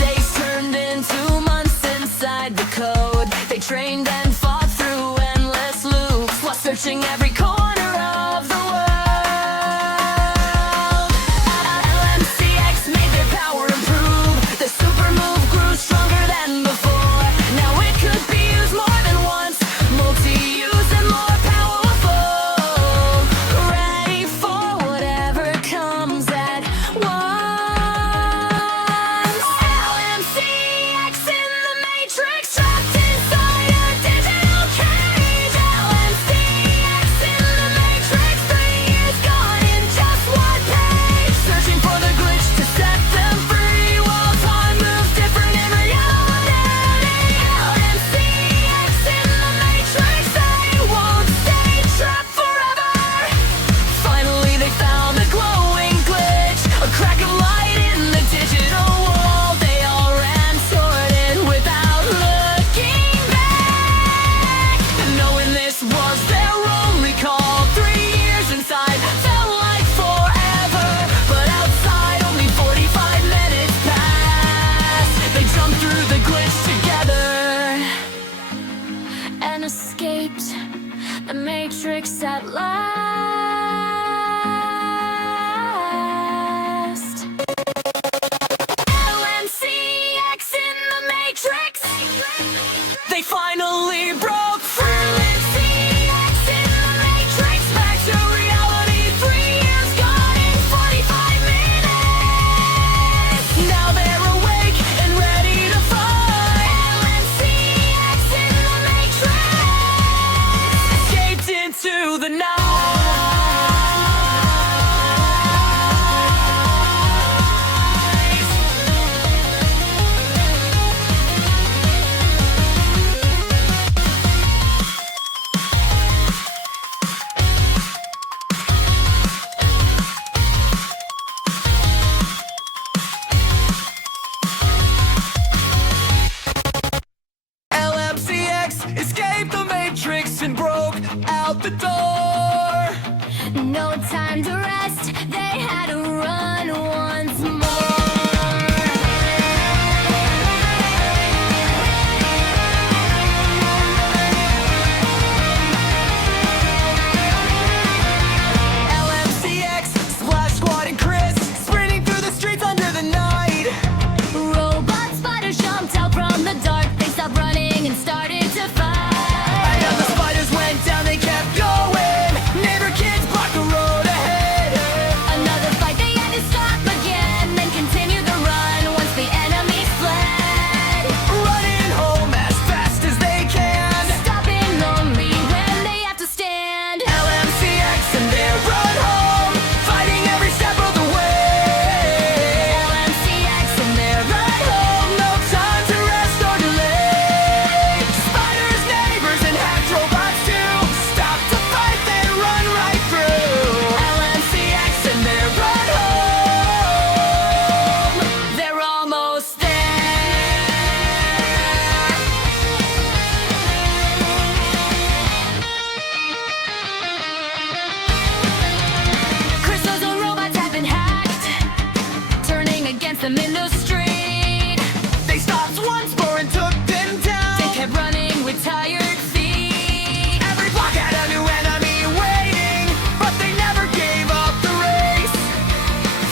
Days turned into months inside the code. They trained and fought through endless loops while searching every corner of the world. LMCX made their power improve. The super move grew stronger than before. Now it could be used more than once, multi-use and more powerful. Ready for whatever comes at once. LMCX in the matrix, trapped inside a digital cage. LMCX in the matrix, 3 years gone in just one page. Searching for the glitch to set them free, while time moves different in reality. LMCX in the matrix, they won't stay trapped forever. Finally they found a glowing glitch, a crack of light in the digital wall. They all ran toward it without looking back, knowing this was their only call. 3 years inside felt like forever, but outside only 45 minutes passed. They jumped through the glitch together and escaped the matrix at last. LMCX in the matrix, they finally broke free. LMCX in the matrix, back to reality. 3 years gone in 45 minutes. Now they're awake and ready to fight. LMCX in the matrix, escaped into the night. out the door. No time to rest, they had to run once more. LMCX, Splash Squad and Chris sprinting through the streets under the night. Robot spiders jumped out from the dark. They stopped running and started to fight. And as the spiders went down, they kept going. Neighbor kids blocked the road ahead. Another fight, they had to stop again, then continue the run once the enemies fled. Running home as fast as they can. Stopping only when they have to stand. LMCX and their run home, fighting every step of the way. LMCX and their Run home, no time to rest or delay. Spiders, neighbors, and hacked robots too. Stop to fight, then run right through. LMCX and their run home, they're almost there. Crystals and robots have been hacked, turning against them in the street. they stopped once more and took them down. They kept running with tired feet. Every block had a new enemy waiting, but they never gave up the race.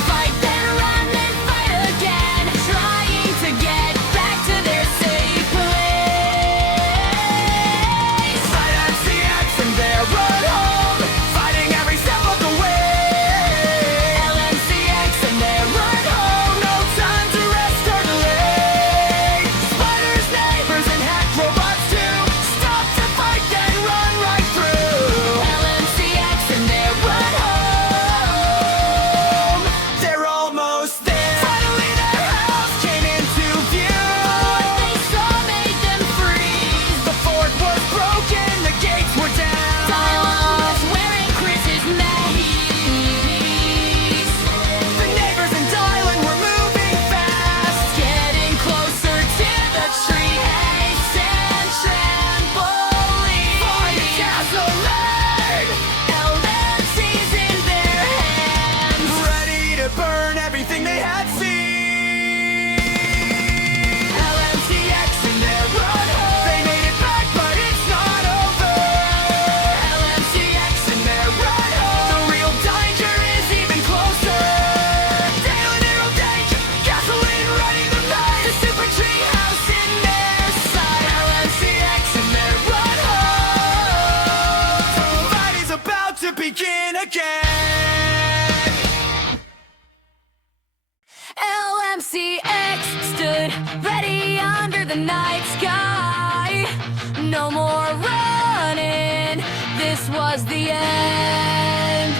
Fight, then run, then fight again, trying to get back to their safe place. Fight MCX and their run home, fighting every step of the way. LMCX and their run home. No time to rest or delay. Spiders, neighbors, and hacked robots too. Stop to fight, then run right through. LMCX and their run Home, they're almost there. Finally, their house came into view. They saw made them freeze. The fort was broken, the gates were down. Dylan was wearing Chris's maze. The neighbors and Dylan were moving fast. Getting closer to the tree, haste and trampoline. Find the castle nerd, LMC's in their hands. ready to burn everything they had seen. LMCX and their run home. They made it back, but it's not over. LMCX And their run home. The real danger is even closer. Dylan, Hero Danger, gasoline running the night. the super tree house in their sight. LMCX and their run home. The fight is about to begin again. LMCX stood ready under the night sky. No more running, this was the end.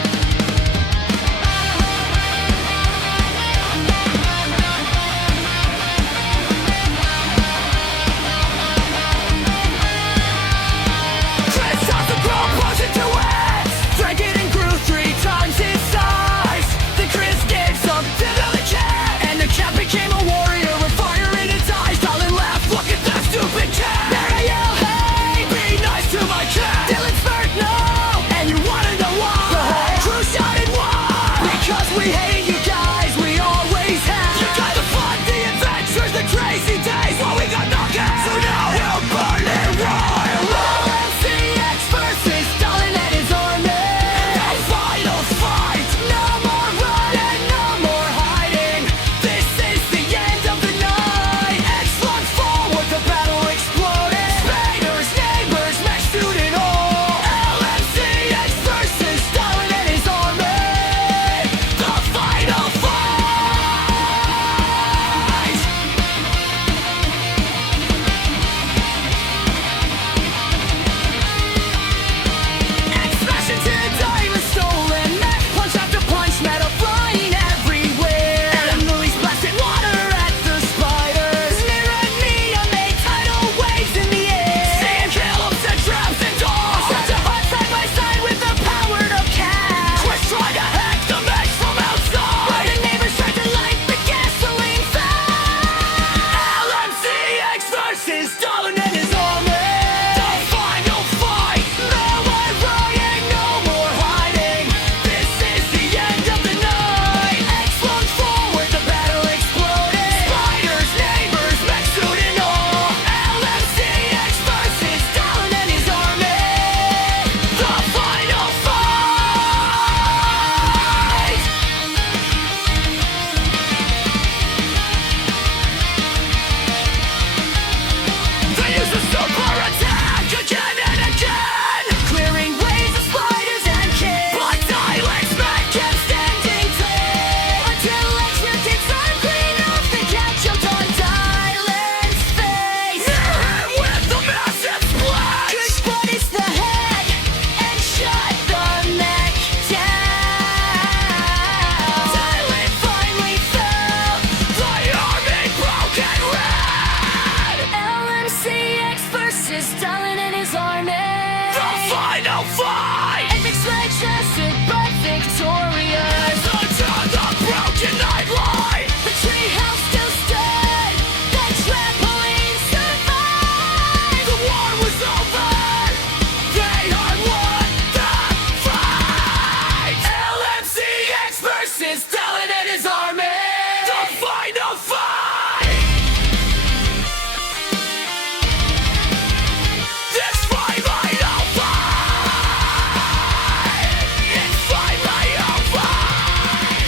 Chris tossed the girl potion to it. Drank it and grew 3 times his size. Then Chris gave some to the cat, and the cat became a warrior with fire in its eyes. Dylan laughed, look at that stupid cat. Then I yelled, hey, be nice to my cat. Dylan smirked, no, and you wanna know why? fight. Epic sled-chested but victorious. Until the broken night light. The treehouse still stood. The trampoline survived. The war was over. They had won the fight. LMCX versus Talon and his army. The final fight. This fight might all fight. This fight might all fight.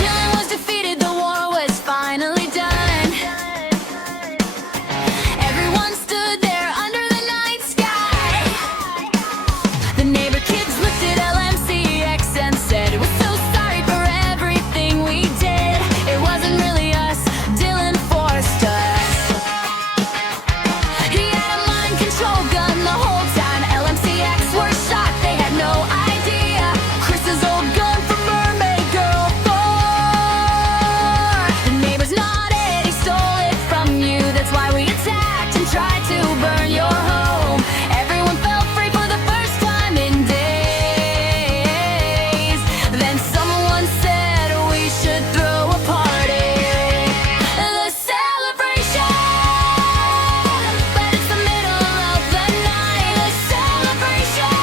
Dylan was defeated, the war was finally done. Everyone stood there under the night sky. The neighbor kids looked at LMCX and said, "We're so sorry for everything we did. It wasn't really us, Dylan forced us." He had a mind control gun the whole time. LMCX were shocked, they had no idea. Chris's old gun from Mermaid Girl 4. The neighbors nodded, he stole it from you. That's why we attacked and tried to burn your home. Everyone felt free for the first time in days. Then someone said we should throw a party. The celebration, but it's the middle of the night. The celebration,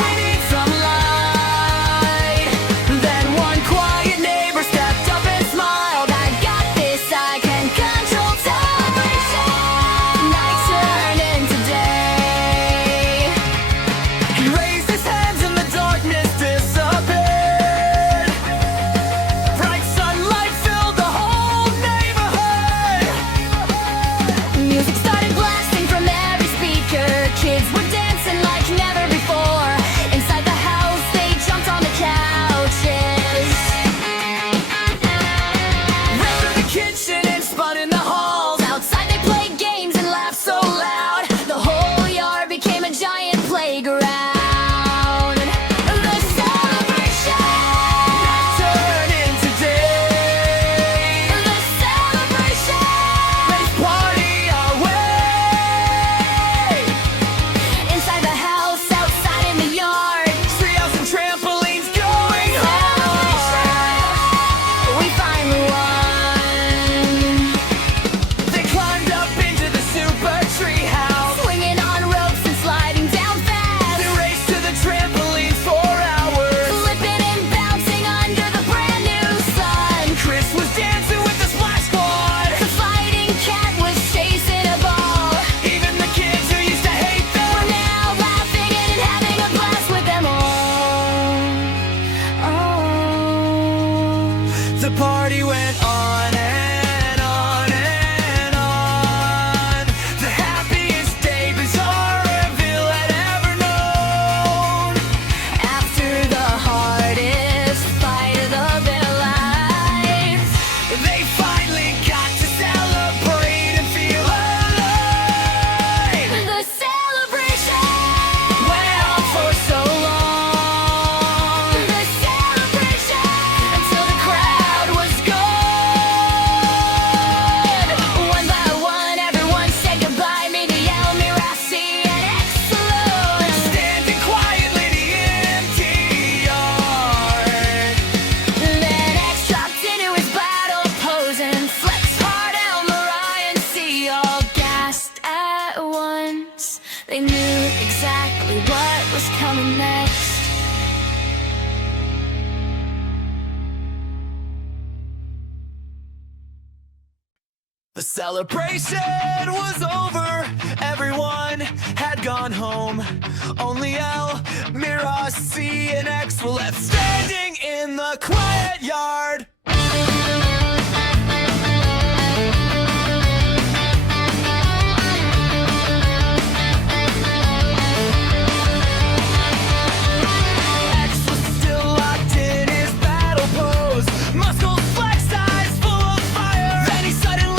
We need some light. then one quiet neighbor stepped up and smiled. "I got this, I can control celebration." Night turned into day. He raised his hands and the darkness disappeared. Bright sunlight filled the whole neighborhood. Music started blasting from every speaker. Kids were dancing like never before. Inside the house, they jumped on the couches. Ran through the kitchen and spun in the halls. Outside, they played games and laughed so loud. The whole yard became a giant playground. The celebration, Turn into day. the celebration. Let's party our way. Inside the house, outside in the yard. Treehouse and trampolines going hard. We finally won. They climbed up into the super treehouse. Swinging on ropes and sliding down fast. They raced to the trampolines for hours. Flipping and bouncing under the brand new sun. Chris was dancing with the Splash Squad. The fighting cat was chasing a ball. Even the kids who used to hate them. We're now laughing and having a blast with them all. Oh. The party went on and on and on. The happiest day Bizarreville had ever known. After the hardest fight of their lives, They finally got to celebrate and feel alive. the celebration Went on for so long. The celebration until the crowd was gone. One by one, everyone said goodbye. Maybe El Mirassi and Excelone. Standing quietly the empty yard. Then X dropped into his battle pose and Flex, Hard, El, Mariah, and C all gasped at once. They knew exactly what was coming next. The celebration was over. Everyone had gone home. Only L, Mira, C, and X were left standing in the quiet yard. Muscles flexed, eyes full of fire. Then he suddenly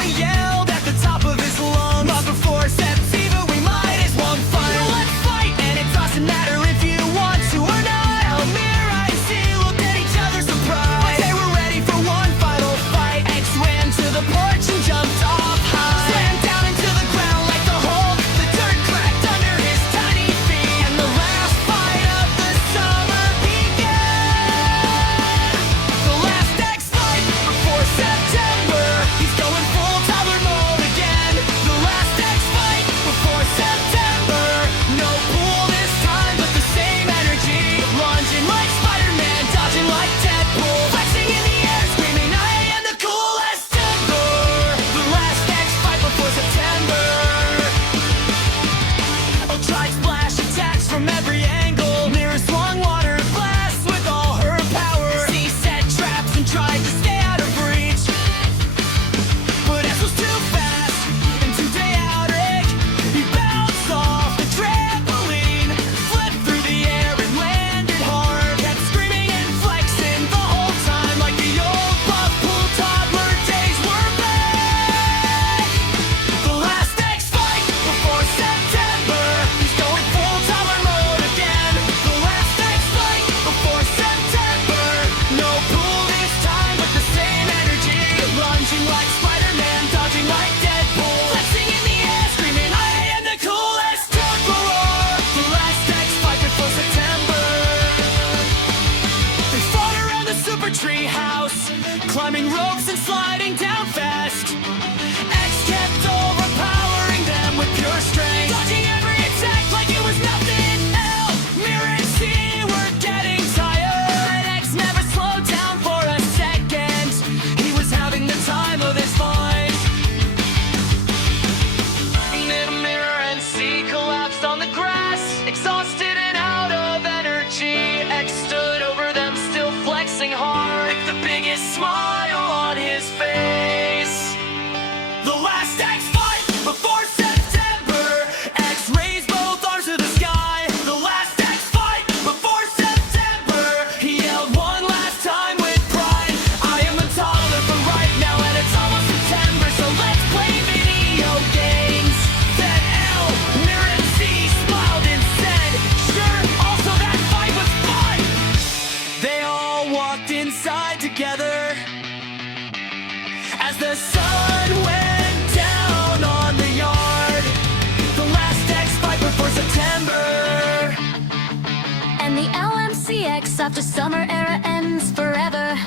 after summer era ends forever.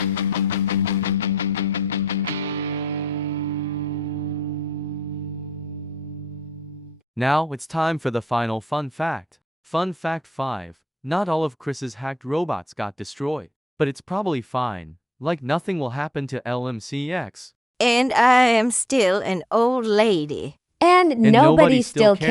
Now it's time for the final fun fact. Fun fact 5. Not all of Chris's hacked robots got destroyed, but it's probably fine, like nothing will happen to LMCX. And I am still an old lady. And nobody still cares.